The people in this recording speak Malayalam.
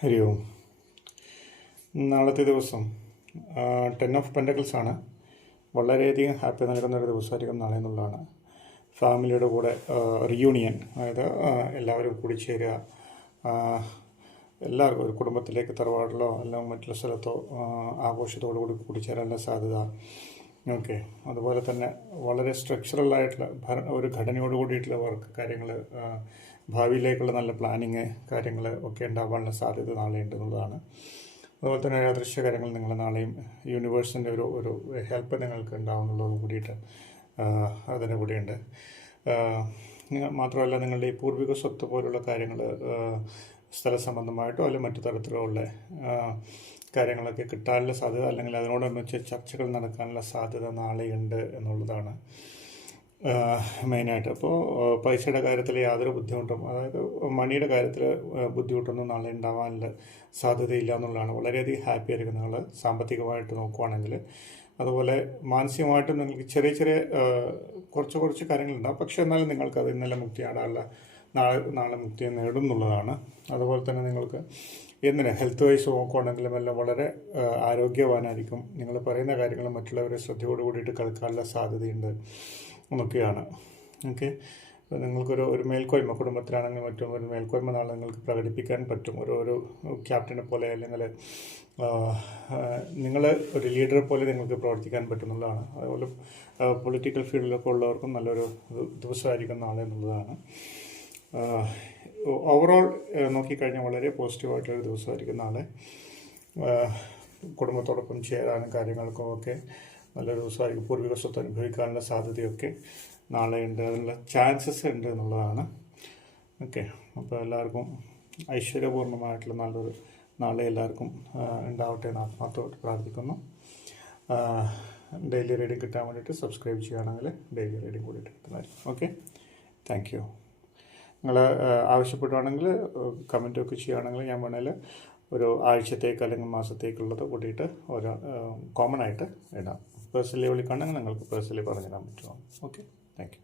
ഹരി ഓം. നാളത്തെ ദിവസം 10 ഓഫ് പെൻറ്റക്കിൾസ് ആണ്. വളരെയധികം ഹാപ്പി നൽകുന്നൊരു ദിവസമായിരിക്കും നാളെ എന്നുള്ളതാണ്. ഫാമിലിയുടെ കൂടെ റിയൂണിയൻ, അതായത് എല്ലാവരും കൂടിച്ചേരുക, എല്ലാവർക്കും ഒരു കുടുംബത്തിലേക്ക് തറവാടിലോ അല്ലെങ്കിൽ മറ്റുള്ള സ്ഥലത്തോ ആഘോഷത്തോടു കൂടി കൂടിച്ചേരാനുള്ള സാധ്യത. ഓക്കെ, അതുപോലെ തന്നെ വളരെ സ്ട്രക്ചറലായിട്ടുള്ള ഒരു ഘടനയോട് കൂടിയിട്ടുള്ള വർക്ക് കാര്യങ്ങൾ, ഭാവിയിലേക്കുള്ള നല്ല പ്ലാനിങ് കാര്യങ്ങൾ ഒക്കെ ഉണ്ടാവാനുള്ള സാധ്യത നാളെ ഉണ്ട് എന്നുള്ളതാണ്. അതുപോലെ തന്നെ അദൃശ്യ കാര്യങ്ങൾ നിങ്ങൾ നാളെയും യൂണിവേഴ്സിൻ്റെ ഒരു ഹെൽപ്പ് നിങ്ങൾക്ക് ഉണ്ടാവുന്നുള്ളത് കൂടിയിട്ട് അതിന് കൂടിയുണ്ട്. മാത്രമല്ല, നിങ്ങളുടെ ഈ പൂർവിക സ്വത്ത് പോലുള്ള കാര്യങ്ങൾ സ്ഥല സംബന്ധമായിട്ടോ അല്ലെങ്കിൽ മറ്റു തരത്തിലോ ഉള്ള കാര്യങ്ങളൊക്കെ കിട്ടാനുള്ള സാധ്യത, അല്ലെങ്കിൽ അതിനോടനുബന്ധിച്ച് ചർച്ചകൾ നടക്കാനുള്ള സാധ്യത നാളെയുണ്ട് എന്നുള്ളതാണ് മെയിനായിട്ട്. അപ്പോൾ പൈസയുടെ കാര്യത്തിൽ യാതൊരു ബുദ്ധിമുട്ടും, അതായത് മണിയുടെ കാര്യത്തിൽ ബുദ്ധിമുട്ടൊന്നും നാളെ ഉണ്ടാവാനുള്ള സാധ്യതയില്ല എന്നുള്ളതാണ്. വളരെയധികം ഹാപ്പി ആയിരിക്കും നിങ്ങൾ സാമ്പത്തികമായിട്ട് നോക്കുവാണെങ്കിൽ. അതുപോലെ മാനസികമായിട്ടും നിങ്ങൾക്ക് ചെറിയ ചെറിയ കുറച്ച് കാര്യങ്ങളുണ്ടാകും. പക്ഷേ എന്നാലും നിങ്ങൾക്കത് ഇന്നലെ മുക്തിയാടാനുള്ള നാളെ മുക്തി നേടും എന്നുള്ളതാണ്. അതുപോലെ തന്നെ നിങ്ങൾക്ക് ഹെൽത്ത് വൈസ് നോക്കുകയാണെങ്കിലും എല്ലാം വളരെ ആരോഗ്യവാനായിരിക്കും. നിങ്ങൾ പറയുന്ന കാര്യങ്ങൾ മറ്റുള്ളവരെ ശ്രദ്ധയോട് കൂടിയിട്ട് കേൾക്കാനുള്ള സാധ്യതയുണ്ട് എന്നൊക്കെയാണ്. ഓക്കെ, അപ്പോൾ നിങ്ങൾക്കൊരു മേൽക്കോയ്മ, കുടുംബത്തിലാണെങ്കിൽ മറ്റും ഒരു മേൽക്കോയ്മ നാളെ നിങ്ങൾക്ക് പ്രകടിപ്പിക്കാൻ പറ്റും. ഒരു ക്യാപ്റ്റനെ പോലെ അല്ലെങ്കിൽ നിങ്ങൾ ഒരു ലീഡറെ പോലെ നിങ്ങൾക്ക് പ്രവർത്തിക്കാൻ പറ്റുന്നതാണ്. അതുപോലെ പൊളിറ്റിക്കൽ ഫീൽഡിലൊക്കെ ഉള്ളവർക്കും നല്ലൊരു ദിവസമായിരിക്കും നാളെ എന്നുള്ളതാണ്. ഓവറോൾ നോക്കിക്കഴിഞ്ഞാൽ വളരെ പോസിറ്റീവായിട്ടുള്ളൊരു ദിവസമായിരിക്കും നാളെ. കുടുംബത്തോടൊപ്പം ചേരാനും കാര്യങ്ങൾക്കും ഒക്കെ നല്ലൊരു ദിവസമായിരിക്കും. പൂർവിക സ്വത്ത് അനുഭവിക്കാനുള്ള സാധ്യതയൊക്കെ നാളെ ഉണ്ട്, അതിനുള്ള ചാൻസസ് ഉണ്ട് എന്നുള്ളതാണ്. ഓക്കെ, അപ്പോൾ എല്ലാവർക്കും ഐശ്വര്യപൂർണ്ണമായിട്ടുള്ള നല്ലൊരു നാളെ എല്ലാവർക്കും ഉണ്ടാവട്ടെ എന്ന് ആത്മാർത്ഥമായിട്ട് പ്രാർത്ഥിക്കുന്നു. ഡെയിലി റീഡിങ് കിട്ടാൻ വേണ്ടിയിട്ട് സബ്സ്ക്രൈബ് ചെയ്യുകയാണെങ്കിൽ ഡെയിലി റീഡിങ് കൂടിയിട്ട് കിട്ടുന്നതായിരിക്കും. Okay, thank you. നിങ്ങൾ ആവശ്യപ്പെടുകയാണെങ്കിൽ കമൻറ്റൊക്കെ ചെയ്യുകയാണെങ്കിൽ ഞാൻ വേണമെങ്കിൽ ഒരു ആഴ്ചത്തേക്ക് അല്ലെങ്കിൽ മാസത്തേക്കുള്ളത് കൂട്ടിയിട്ട് ഒരു കോമൺ ആയിട്ട് ഇടാം. പേഴ്സണലി വിളിക്കുകയാണെങ്കിൽ നിങ്ങൾക്ക് പേഴ്സണലി പറഞ്ഞിടാൻ പറ്റുമോ? Okay, thank you.